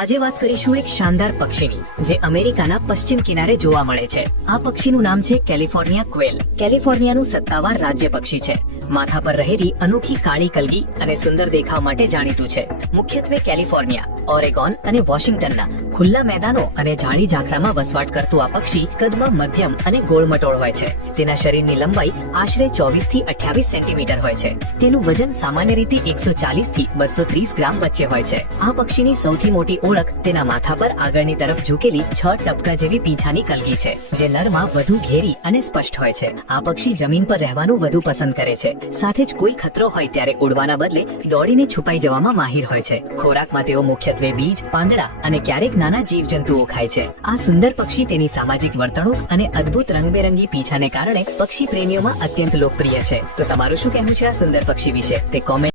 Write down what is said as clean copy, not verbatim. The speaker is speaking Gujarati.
આજે વાત કરીશું એક શાનદાર પક્ષીની જે અમેરિકાના પશ્ચિમ કિનારે જોવા મળે છે। આ પક્ષીનું નામ છે કેલિફોર્નિયા ક્વેલ। કેલિફોર્નિયાનું સત્તાવાર રાજ્ય પક્ષી છે। માથા પર રહેલી અનોખી કાળી કલગી અને સુંદર દેખાવ માટે જાણીતું છે। મુખ્યત્વે કેલિફોર્નિયા, ઓરેગોન અને વોશિંગ્ટનના ખુલ્લા મેદાનો અને ઝાડી ઝાંખરામાં વસવાટ કરતું આ પક્ષી કદમાં મધ્યમ અને ગોળમટોળ હોય છે। તેના શરીરની લંબાઈ આશરે 24 થી 28 સેન્ટીમીટર હોય છે। તેનું વજન સામાન્ય રીતે 140 થી 230 ગ્રામ વચ્ચે હોય છે। આ પક્ષીની સૌથી મોટી ઓળખ તેના માથા પર આગળની તરફ ઝૂકેલી 6 ટપકા જેવી પીંછાની કલગી છે, જે નરમાં વધુ ઘેરી અને સ્પષ્ટ હોય છે। આ પક્ષી જમીન પર રહેવાનું વધુ પસંદ કરે છે, સાથે જ કોઈ ખતરો હોય ત્યારે ઉડવાના બદલે દોડીને છુપાઈ જવામાં માહિર હોય છે। ખોરાકમાં તેઓ મુખ્યત્વે બીજ, પાંદડા અને ક્યારેક નાના જીવજંતુઓ ખાય છે। આ સુંદર પક્ષી તેની સામાજિક વર્તણૂક અને અદ્ભુત રંગબેરંગી પીંછાને કારણે પક્ષી પ્રેમીઓમાં અત્યંત લોકપ્રિય છે। તો તમારું શું કહેવું છે આ સુંદર પક્ષી વિશે તે કોમેન્ટ